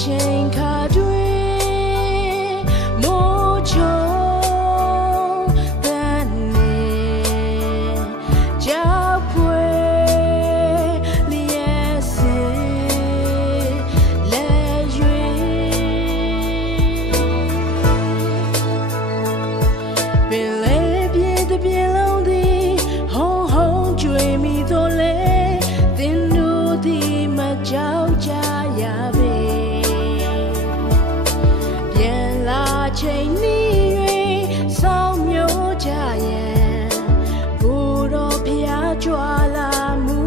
ချိန်ခါတွင်မိုးချုံတန်နေကြောက်ဖွယ်လျက်စေလဲ၍ပင်လေပြည့်တဲ့ပြည့်လုံးသည်ဟုံးဟုံးကြွေမိတော့လေသင်တို့သည်မကြောက်ကြရပေပြန်လာချိန်နီး၍စောင်းမျိုးကြရန်ကိုယ်တော်ဖျားကြွလာမှု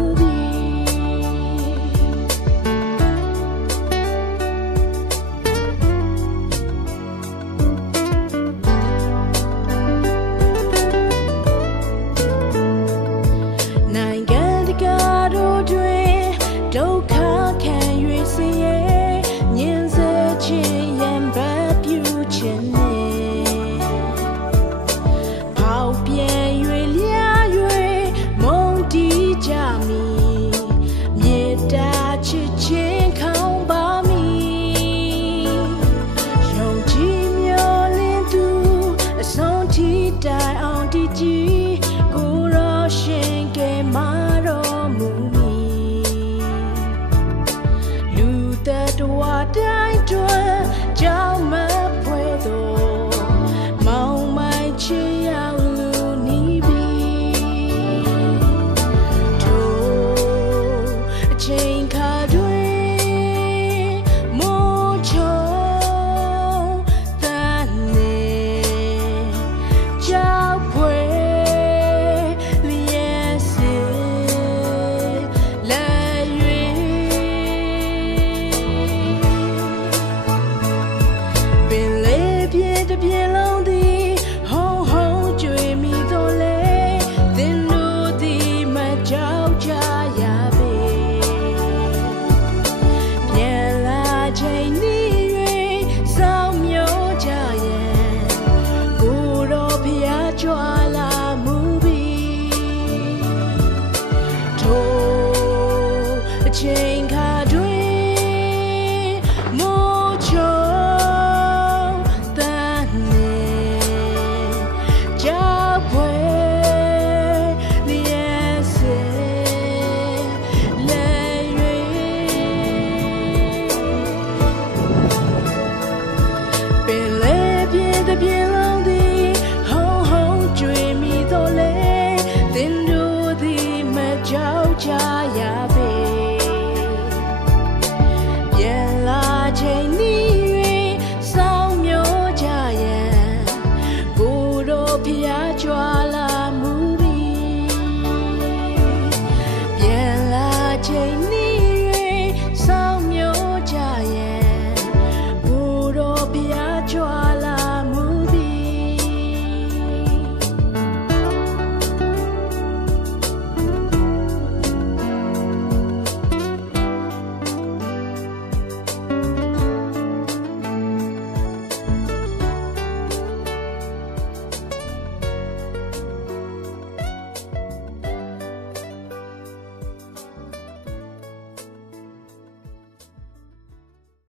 နိုင်ငံတကာတို့တွင်ဒုက္ခခံ၍စင်ရဲ့ညင်စေခြင်းရန်ဘတ်ပြုခြင်းနဲ့ပေါက်ပြန်၍လျာ၍မုန်းတီးကြမည်မြေတာချစ်ခြင်းခေါင်းပါမည်ယုံကြည်မျှော်လင့်သူအဆုံးထိတိုင်အောင်တည်ကြည်ကိုယ်တော်ရှင်ကဲမတော်မူမည်လူသက်တော်